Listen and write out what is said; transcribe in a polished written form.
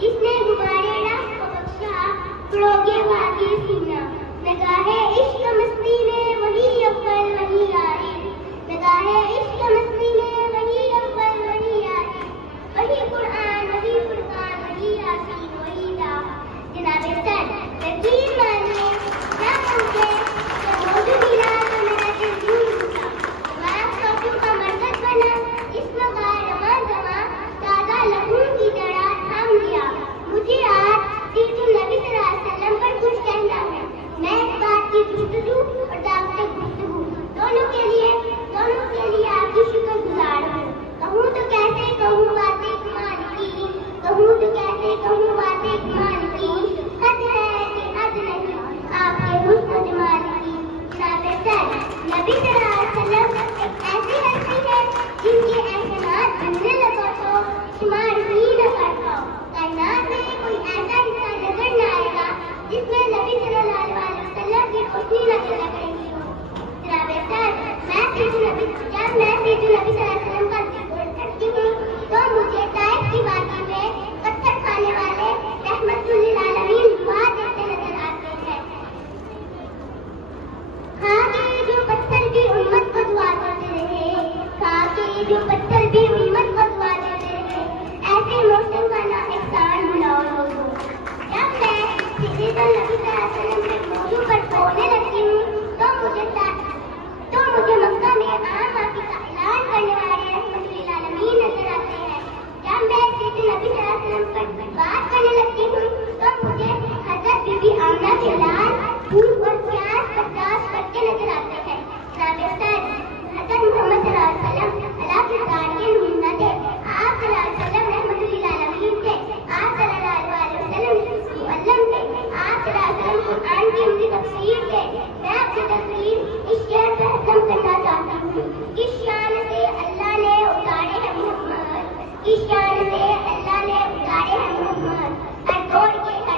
جس نے غبارے رخت کو بخشا فروغ وادی سینا، نگاہ عشق مستی میں وہی اول وہی آخر، نگاہ عشق مستی میں وہی اول وہی آخر، وہی قرآن وہی فرقان وہی یاسین وہی طٰہٰ۔ جناب سر تقدیر مانیے نہ پوچھے کہ موضوع ملا تو میرا دل ڈھونڈ اٹھا، میں خطوں کا مرکز بنا، جسم کا رواں زماں تازہ لہو کی طرح تھام لیا۔ مجھے آج سیرت النبی صلی اللہ علیہ وسلم پر کچھ کہنا ہے۔ میں اس بات کی جستجو اور دعوت گفتگو دونوں کے لیے آپ کی شکر گزار ہوں۔ کہوں تو کیسے کہوں باتیں کمال کی، کہوں تو کیسے کہوں باتیں کمال کی، حد ہے کہ حد نہیں آپ کے حسن و جمال کی۔ جناب سر نبی صلی اللہ علیہ وسلم ایک ایسی ہستی ہے جن کے احسانات گننے لگو تو شمار ہی نہ کر پاؤ۔ کائنات میں کوئی ایسا حصہ نظر نہ آئے گا جس میں نبی صلی اللہ علیہ وسلم کی روشنی نظر لگ رہی ہو۔ جناب سر جب میں سیرت النبی صلی اللہ علیہ وسلم کا ذکر کرتی ہوں تو مجھے طائف کی وادی میں پتھر کھانے والے رحمت للعالمین دعا دیتے نظر آتے ہیں۔ کھا کے جو پتھر بھی امت کو دعا دیتے رہے، کھا کے جو پتھر بھی امت کو دعا دیتے رہے، ایسے موسم کا نا احسان بناؤ لوگوں۔ جب میں سیرت النبی صلی اللہ علیہ وسلم کے موضوع پر بولنے لگتی ہوں تو مجھے مکہ میں عام معافی کا اعلان کرنے والے رحمت للعالمین نظر آتے ہیں۔ جب میں سیرت النبی صلی اللہ علیہ وسلم پر بات کرنے لگتی ہوں تو مجھے حضرت بی بی آمنہ کے لال پھول اور پیاز برداشت کرتے نظر آتے ہیں۔ جناب سر حضرت محمد صلی اللہ علیہ وسلم اللہ کے داعیے نمونہ تھے، آپ صلی اللہ علیہ وسلم رحمت للعالمین تھے، آپ صلی اللہ علیہ وسلم معلم تھے، آپ صلی اللہ علیہ وسلم قرآن کی عمدی تفسیر تھے۔ میں اپنی تقریر اس شعر پر ختم کرنا چاہتی ہوں۔ کس شان سے اللہ نے اتارے ہیں محمد، کس شان سے اللہ نے اتارے ہیں محمد، ہر دور کے ہر